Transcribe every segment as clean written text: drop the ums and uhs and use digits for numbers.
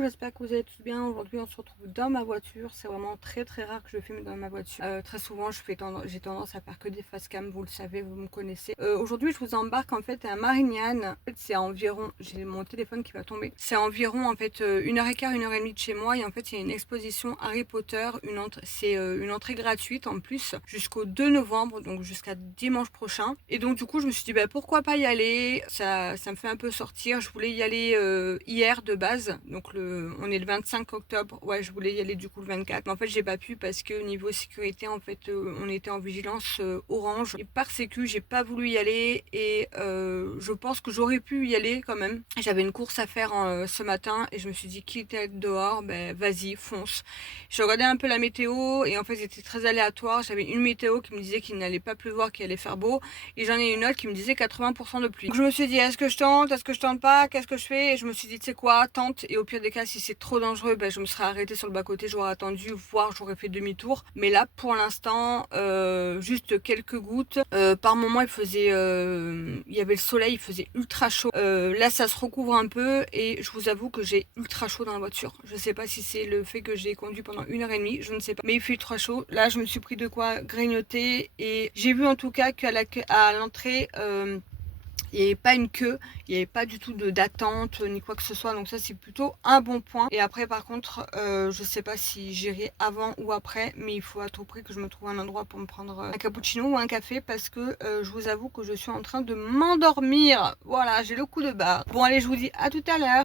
coucou, j'espère que vous allez tous bien. Aujourd'hui on se retrouve dans ma voiture. C'est vraiment très rare que je filme dans ma voiture. Très souvent j'ai tendance à faire que des face cam, vous le savez, vous me connaissez. Aujourd'hui je vous embarque en fait à Marignane. En fait c'est environ, j'ai mon téléphone qui va tomber. C'est environ en fait 1h15, 1h30 de chez moi. Et en fait il y a une exposition Harry Potter. C'est une entrée gratuite en plus jusqu'au 2 novembre, donc jusqu'à dimanche prochain. Et donc du coup je me suis dit bah, pourquoi pas y aller. Ça me fait un peu sortir. Je voulais y aller hier de base, donc on est le 25 octobre, ouais je voulais y aller du coup le 24, mais en fait j'ai pas pu parce que niveau sécurité en fait on était en vigilance orange et par sécu j'ai pas voulu y aller et je pense que j'aurais pu y aller quand même. J'avais une course à faire ce matin et je me suis dit quitte à être dehors, ben vas-y fonce. J'ai regardé un peu la météo et en fait c'était très aléatoire. J'avais une météo qui me disait qu'il n'allait pas pleuvoir, qu'il allait faire beau, et j'en ai une autre qui me disait 80% de pluie. Donc je me suis dit est-ce que je tente, est-ce que je tente pas, qu'est-ce que je fais? Et je me suis dit tu sais quoi, tente, et au pire des cas si c'est trop dangereux ben, je me serais arrêtée sur le bas côté, j'aurais attendu, voire j'aurais fait demi-tour. Mais là pour l'instant juste quelques gouttes. Par moment il y avait le soleil, il faisait ultra chaud. Là ça se recouvre un peu et je vous avoue que j'ai ultra chaud dans la voiture. Je sais pas si c'est le fait que j'ai conduit pendant 1h30, je ne sais pas, mais il fait ultra chaud. Là je me suis pris de quoi grignoter et j'ai vu en tout cas qu'à l'entrée il n'y avait pas une queue, il n'y avait pas du tout d'attente ni quoi que ce soit, donc ça c'est plutôt un bon point. Et après par contre je sais pas si j'irai avant ou après, mais il faut à tout prix que je me trouve un endroit pour me prendre un cappuccino ou un café parce que je vous avoue que je suis en train de m'endormir. Voilà, j'ai le coup de barre. Bon allez, je vous dis à tout à l'heure.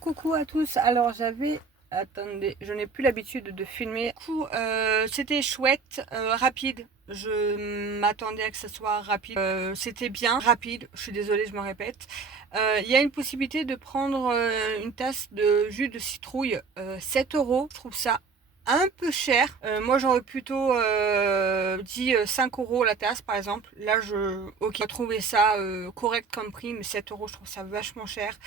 Coucou à tous, alors attendez, je n'ai plus l'habitude de filmer. Du coup, c'était chouette, rapide. Je m'attendais à que ça soit rapide. C'était bien rapide, je suis désolée, je me répète. Il y a une possibilité de prendre une tasse de jus de citrouille, 7 €. Je trouve ça un peu cher. Moi j'aurais plutôt dit 5 € la tasse par exemple. Là j'ai trouvé ça correct comme prix, mais 7 € je trouve ça vachement cher.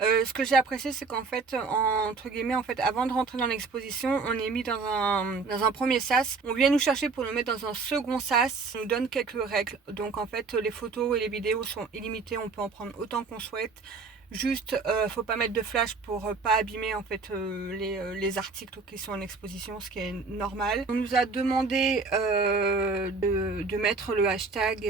Ce que j'ai apprécié c'est qu'en fait entre guillemets en fait avant de rentrer dans l'exposition on est mis dans un premier sas. On vient nous chercher pour nous mettre dans un second sas. On nous donne quelques règles. Donc en fait les photos et les vidéos sont illimitées, on peut en prendre autant qu'on souhaite. Juste, faut pas mettre de flash pour pas abîmer en fait les articles qui sont en exposition, ce qui est normal. On nous a demandé de mettre le hashtag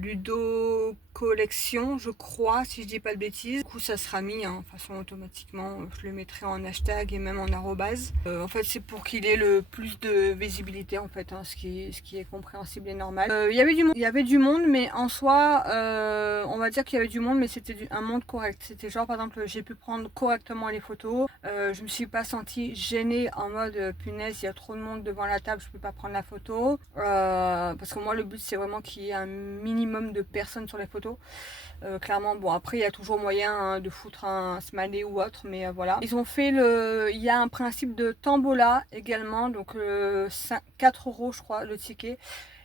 Ludo Collection, je crois, si je dis pas de bêtises. Du coup, ça sera mis, hein, de façon automatiquement, je le mettrai en hashtag et même en arrobase. En fait, c'est pour qu'il ait le plus de visibilité, en fait, hein, ce qui est compréhensible et normal. Il y avait du monde, mais en soi, on va dire qu'il y avait du monde, mais c'était un monde correct. correct. C'était genre par exemple j'ai pu prendre correctement les photos, je me suis pas sentie gênée en mode punaise il y a trop de monde devant la table, je peux pas prendre la photo, parce que moi le but c'est vraiment qu'il y ait un minimum de personnes sur les photos. Clairement, bon après il y a toujours moyen hein, de foutre un smiley ou autre, mais voilà. Ils ont fait il y a un principe de tombola également, donc 4 € je crois le ticket.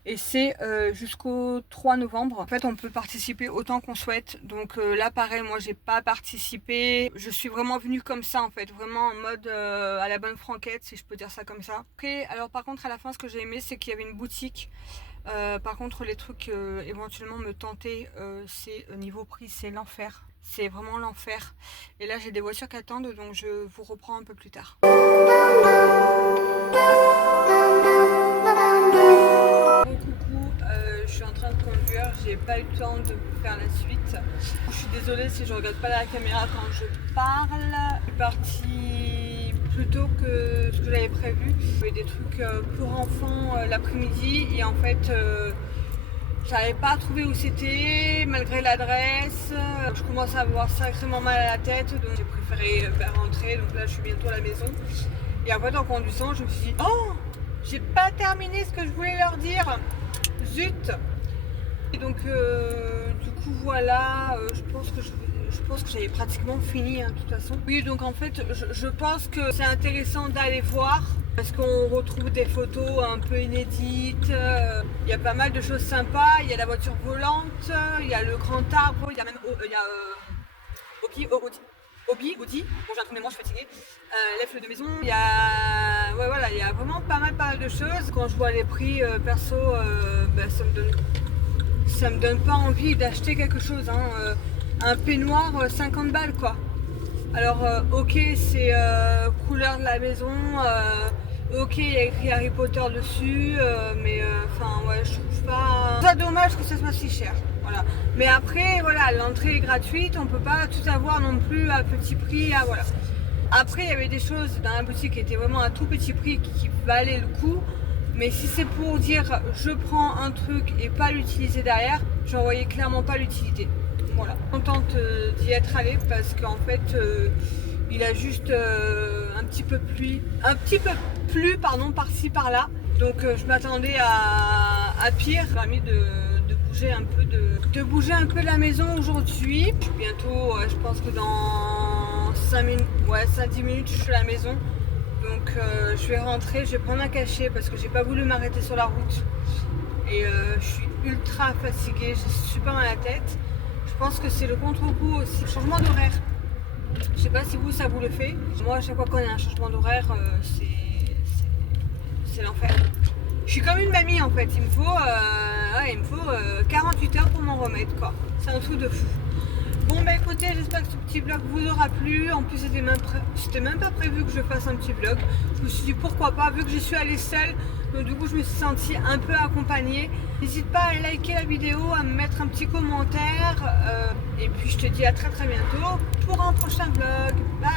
Et c'est jusqu'au 3 novembre. En fait, on peut participer autant qu'on souhaite. Donc là, pareil, moi, j'ai pas participé. Je suis vraiment venue comme ça, en fait. Vraiment en mode à la bonne franquette, si je peux dire ça comme ça. Après, alors par contre, à la fin, ce que j'ai aimé, c'est qu'il y avait une boutique. Par contre, les trucs éventuellement me tentaient, c'est niveau prix, c'est l'enfer. C'est vraiment l'enfer. Et là, j'ai des voitures qui attendent, donc je vous reprends un peu plus tard. Je suis en train de conduire, j'ai pas eu le temps de faire la suite. Je suis désolée si je regarde pas la caméra quand je parle. Je suis partie plus tôt que ce que j'avais prévu. J'avais des trucs pour enfants l'après-midi et en fait j'avais pas trouvé où c'était malgré l'adresse. Je commence à avoir sacrément mal à la tête donc j'ai préféré rentrer. Donc là je suis bientôt à la maison. Et en fait en conduisant je me suis dit oh, j'ai pas terminé ce que je voulais leur dire. Zut. Et donc du coup voilà, je pense que j'avais pratiquement fini hein, de toute façon. Oui donc en fait je pense que c'est intéressant d'aller voir parce qu'on retrouve des photos un peu inédites, il y a pas mal de choses sympas, il y a la voiture volante, il y a le grand arbre, il y a même Obi, bon j'ai un trou de mémoire, je suis fatiguée, l'elfe de maison, il y a ouais, voilà, il y a vraiment pas mal de choses. Quand je vois les prix perso, ça me donne pas envie d'acheter quelque chose hein. Un peignoir 50 balles quoi. Alors ok c'est couleur de la maison, ok il y a écrit Harry Potter dessus, mais enfin ouais je trouve pas ça dommage que ça soit si cher. Voilà. Mais après, voilà, l'entrée est gratuite, on peut pas tout avoir non plus à petit prix. Voilà. Après, il y avait des choses dans la boutique qui étaient vraiment à tout petit prix qui valaient le coup. Mais si c'est pour dire je prends un truc et pas l'utiliser derrière, j'en voyais clairement pas l'utilité. Voilà. Contente d'y être allée parce qu'en fait, il a juste un petit peu plu par-ci par-là. Donc je m'attendais à pire. Ça m'a permis de bouger un peu la maison aujourd'hui. Bientôt, je pense que dans 5-10 minutes, je suis à la maison. Donc je vais rentrer, je vais prendre un cachet parce que j'ai pas voulu m'arrêter sur la route. Et je suis ultra fatiguée, j'ai super mal à la tête. Je pense que c'est le contre-coup aussi, le changement d'horaire. Je sais pas si ça vous le fait. Moi, à chaque fois qu'on a un changement d'horaire, c'est l'enfer. Je suis comme une mamie en fait, il me faut 48 heures pour m'en remettre quoi. C'est un truc de fou. Bon bah écoutez, j'espère que ce petit vlog vous aura plu. En plus c'était même pas prévu que je fasse un petit vlog. Je me suis dit pourquoi pas, vu que j'y suis allée seule. Donc du coup je me suis sentie un peu accompagnée. N'hésite pas à liker la vidéo, à me mettre un petit commentaire. Et puis je te dis à très bientôt pour un prochain vlog. Bye.